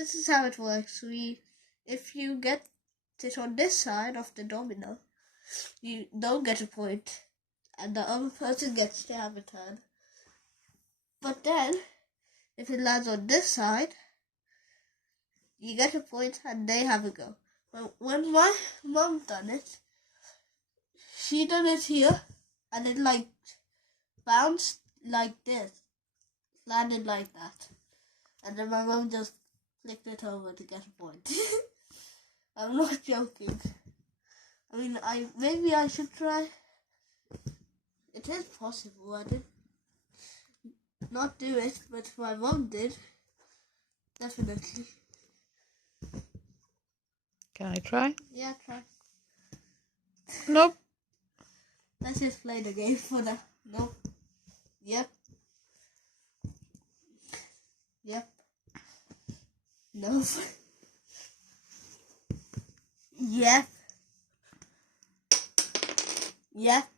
this is how it works. If you get it on this side of the domino, you don't get a point, and the other person gets to have a turn. But then, if it lands on this side, you get a point and they have a go. But when my mum done it, she done it here, and it like bounced like this, landed like that, and then my mum just flicked it over to get a point. I'm not joking. I mean, maybe I should try. It is possible. I did not do it, but my mom did. Definitely. Can I try? Yeah, try. Nope. Let's just play the game for now. Nope. Yep. Yep. Nope. Yep. Yep.